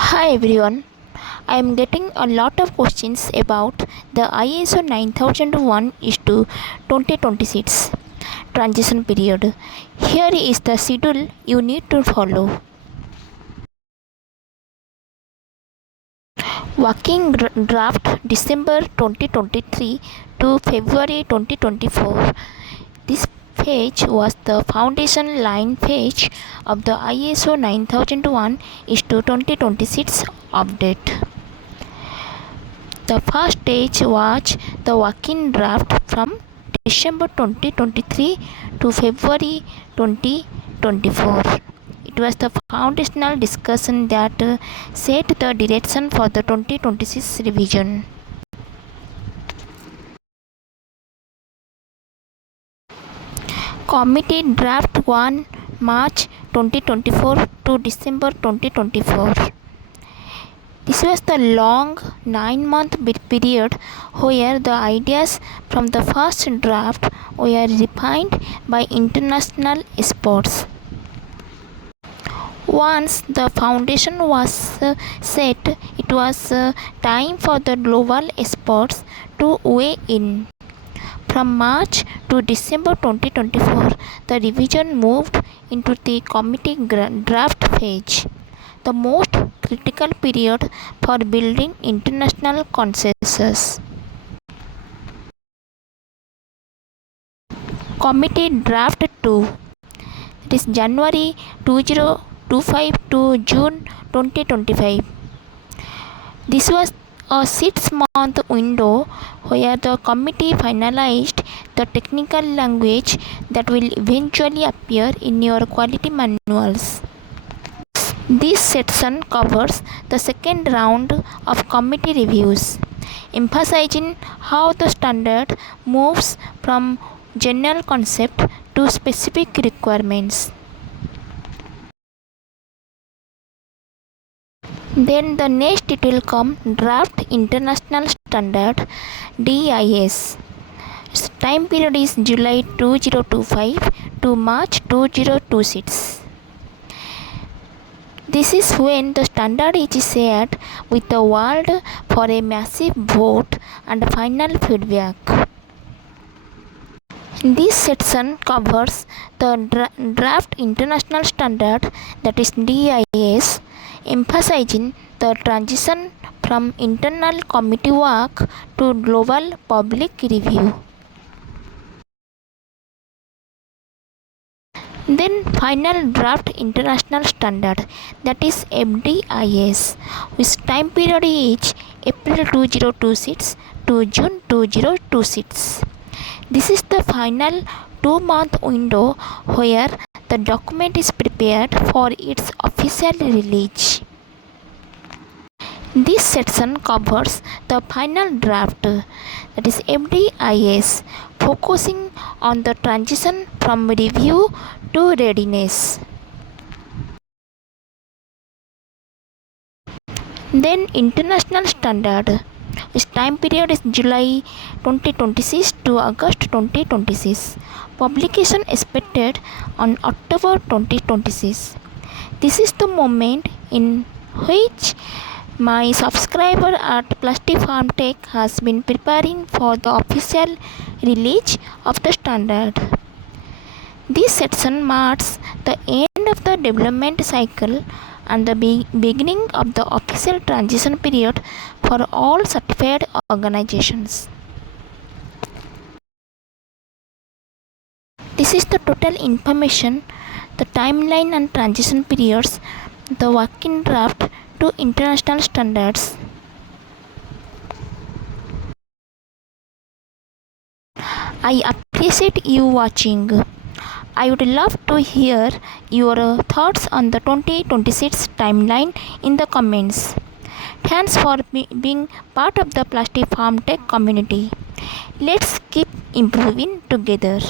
Hi everyone, I am getting a lot of questions about the ISO 9001 is to 2026 transition period. Here is the schedule you need to follow. Working draft December 2023 to February 2024. This page was the foundation line page of the ISO 9001 is to 2026 update. The first stage was the working draft from December 2023 to February 2024. It was the foundational discussion that set the direction for the 2026 revision. Committee Draft 1 March 2024 to December 2024. This was the long 9-month period where the ideas from the first draft were refined by international experts. Once the foundation was set, it was time for the global experts to weigh in. From March to December 2024, the revision moved into the committee draft phase, the most critical period for building international consensus. Committee Draft 2. It is January 2025 to June 2025. This was a 6-month window where the committee finalized the technical language that will eventually appear in your quality manuals. This section covers the second round of committee reviews, emphasizing how the standard moves from general concept to specific requirements. Then the next it will come Draft International Standard DIS. Its time period is July 2025 to March 2026. This is when the standard is shared with the world for a massive vote and final feedback. This section covers the Draft International Standard, that is DIS, emphasizing the transition from internal committee work to global public review. Then final draft international standard, that is FDIS, which time period is April 2026 to June 2026. This is the final 2-month window where the document is prepared for its official release. This section covers the final draft, that is FDIS, focusing on the transition from review to readiness. Then international standard, its time period is July 2026 to August 2026. Publication expected on October 2026. This is the moment in which my subscriber at Plastic Farm Tech has been preparing for the official release of the standard. This section marks the end of the development cycle and the beginning of the official transition period for all certified organizations. This is the total information, the timeline and transition periods, the working draft to international standards. I appreciate you watching. I would love to hear your thoughts on the 2026 timeline in the comments. Thanks for being part of the Plastic Farm Tech community. Let's keep improving together.